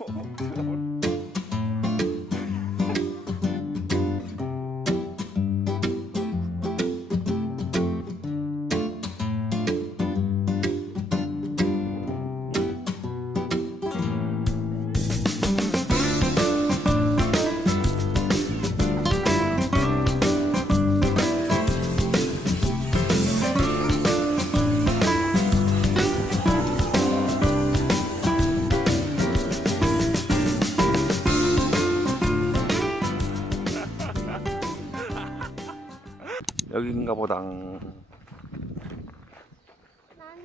もう。 여긴가 보다. 난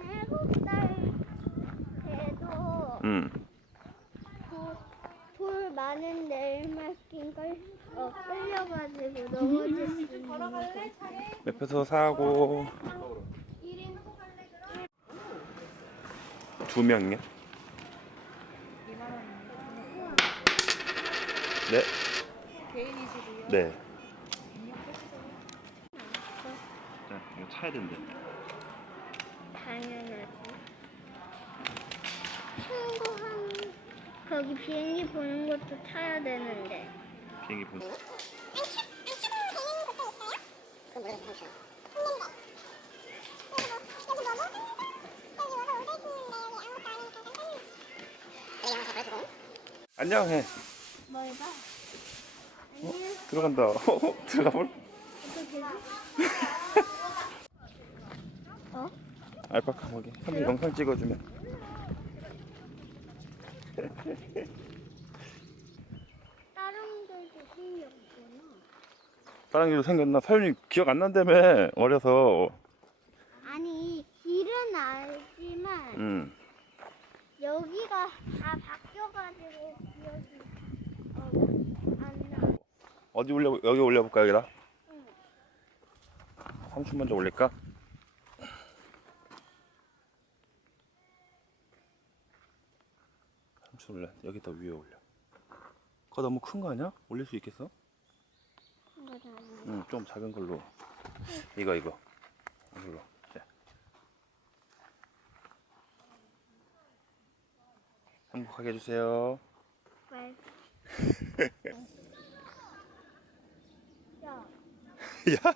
일곱 살 돼도 음. 그돌 많은 내리막긴 걸 어, 끌려가지고 넘어졌습니다. 옆에서 사고 두 명이요? 네. 개인이시고요. 네. 차야 된대. 당연하지. 친구한 거기 비행기 보는 것도 타야 되는데. 비행기 본. 안녕해. 뭐 해봐? 들어간다. 들어가 볼. 어? 알파카 먹이. 한번 영상 찍어주면. 다른 힘이 없구나. 다른 길도 생겼나? 서윤이 기억 안 난다며 어려서. 아니 길은 알지만 음. 여기가 다 바뀌어가지고 기억이 어, 안 나. 어디 올려 여기 올려볼까 여기다? 응. 삼촌 먼저 올릴까? 삼촌 올려 여기다 위에 올려. 그거 너무 큰 거 아니야? 올릴 수 있겠어? 응, 좀 작은 걸로. 이거 이거. 이걸로. 자. 행복하게 해주세요. 왜? 야. 야.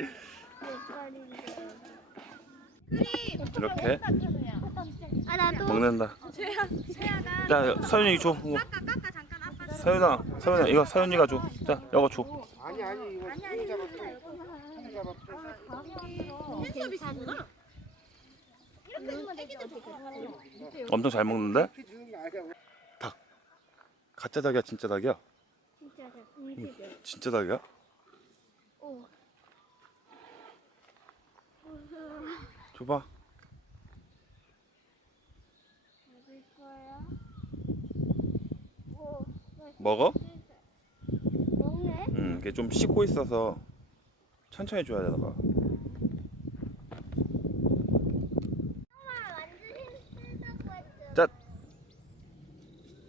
이렇게 아 나도. 먹는다. 자, 서윤이 줘. 이거. 서윤아, 서윤아, 이거 서윤이가 줘. 자, 이거 줘. 아니 아니 이거 손을 잡았어. 손을 잡았어. 팬 서비스구나. 엄청 잘 먹는데? 아니야. 가짜 닭이야, 진짜 닭이야? 진짜 잘 움직여. 진짜 닭이야? 오. 줘봐. 먹어? 먹네? 응, 이게 좀 씻고 있어서 천천히 줘야 되나 봐. 자,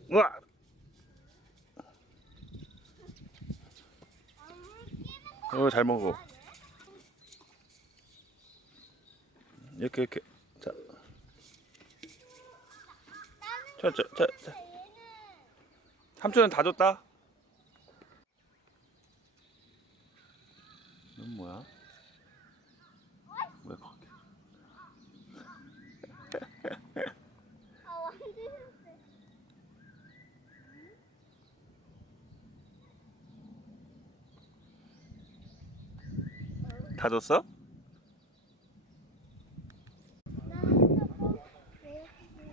우와! 어, 잘 먹어. 이렇게, 이렇게. 자. 자, 자, 자, 자. 삼촌은 다 줬다. 이건 뭐야? 왜 거기? 다 줬어?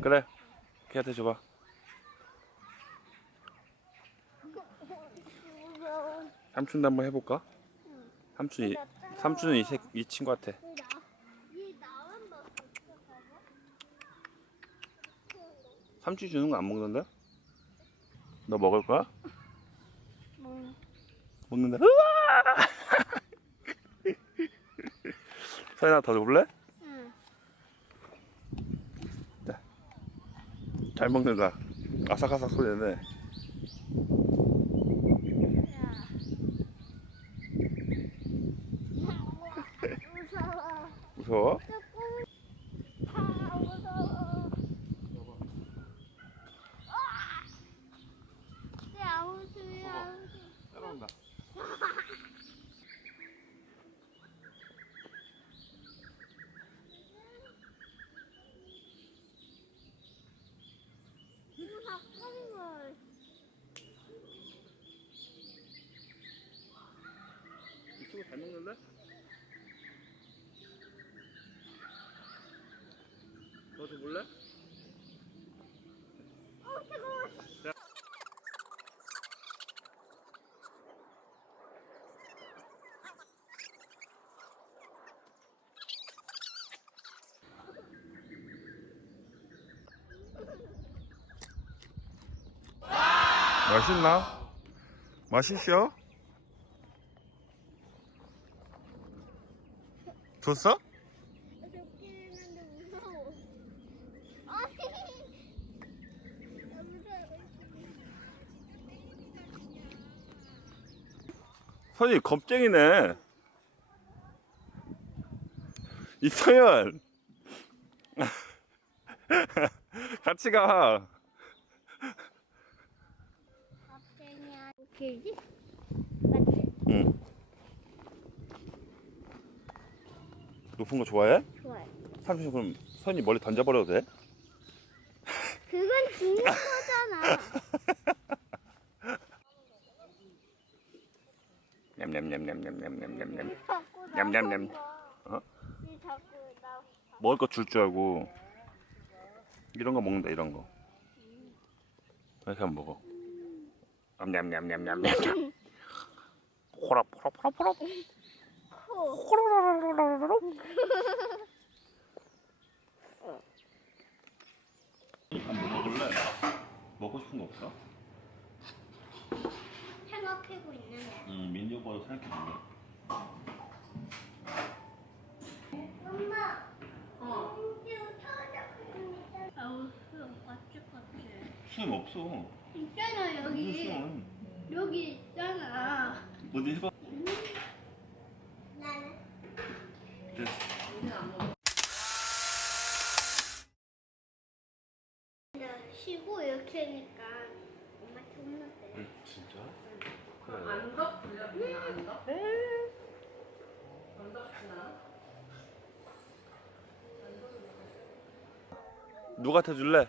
그래. 걔한테 줘봐. 삼촌도 한번 해볼까? 삼촌이 삼촌은 이, 새, 이 나만 먹었어. 삼촌 주는 거 안 먹는데? 너 먹을 거야? 응. 먹는다. 서연아 더 줘볼래? 잘 먹는다. 아삭아삭 소리 내네. 야. 무서워. 무서워? 조금 아 무서워. 헐. 이 친구 잘 먹는데? 너도 뜨거워. 맛있나? 맛있어? 줬어? 좋긴 했는데 무서워. 아니. 나 무서워. 선이 겁쟁이네. 이서연. 같이 가. 갑자기야. 오케이지? 맞지? 응. 높은 거 좋아해? 좋아요. 삼촌 그럼 선이 멀리 던져버려도 돼? 그건 죽는 거잖아. 냠냠냠냠냠냠냠냠. 자꾸 나 냠냠냠. 어? 이 자꾸 나 먹을 거 줄 줄 알고 이런 거 먹는다 이런 거. 이렇게 한번 먹어. 냠냠냠냠냠냠. 포라 포라 포라 포라. 코. 호로로로로로로. 한번 먹을래? 먹고 싶은 거 없어? 생각하고 있는데. 응, 민지 오빠도 생각해 볼래. 엄마. 어. 이거 터져. 아우, 수영 까칠까칠. 수염 없어. 있잖아 무슨 여기. 수염? 여기 있잖아. 어디 해봐. 나는. 쉬고 이렇게 하니까 엄마한테 혼났대. 진짜? 안 덥냐? 안 덥? 안 덥구나. 누가 태줄래?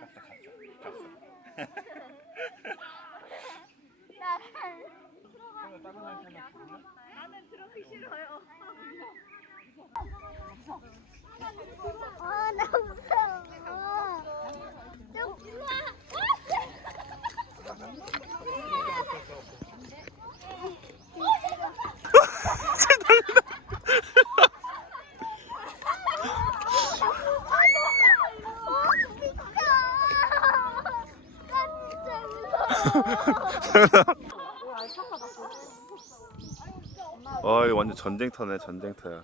갔어 갔어 갔어 나는 들어가기 다른 나는 들어가기 싫어요. 무서워 무서워. 아 이거 완전 전쟁터네 전쟁터야.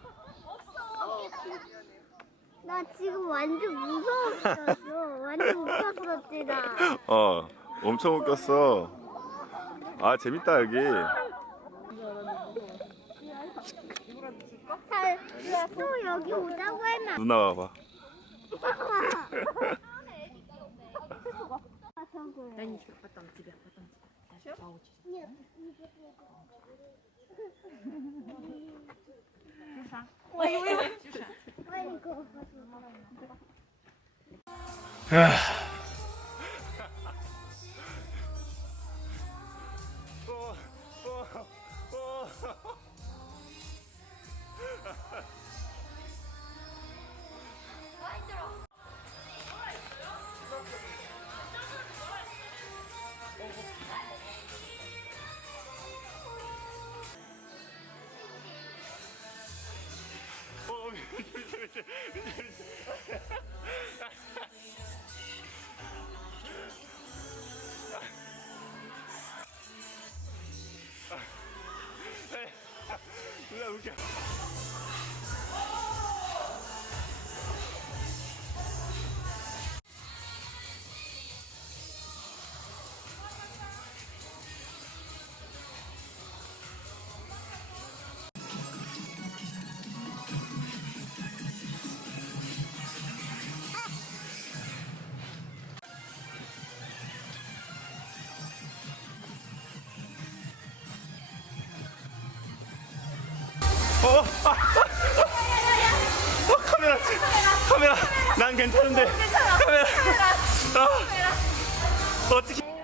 나 지금 완전 무서웠어. 완전 웃겼었지 나. 어 엄청 웃겼어. 아 재밌다 여기. 잘, 또 여기 오자고 했나? 누나 와봐. 난 집에 갔다 온 집에 갔다 온집 有啥？我有我有。哎。Logan. 어, 카메라, 카메라, 난 괜찮은데. 카메라. 아, 어떻게?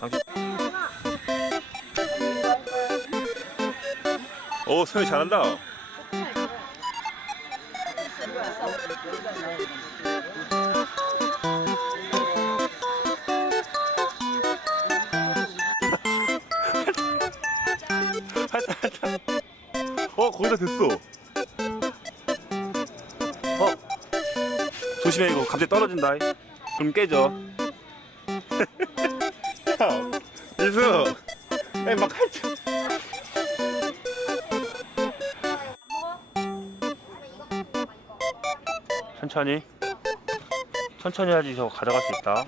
당신. 오, 소연이 잘한다. 어, 거의 다 됐어. 어, 조심해 이거 갑자기 떨어진다. 그럼 깨져. 야, 이수, 막 할. 줄- 천천히 천천히 하지 저거 가져갈 수 있다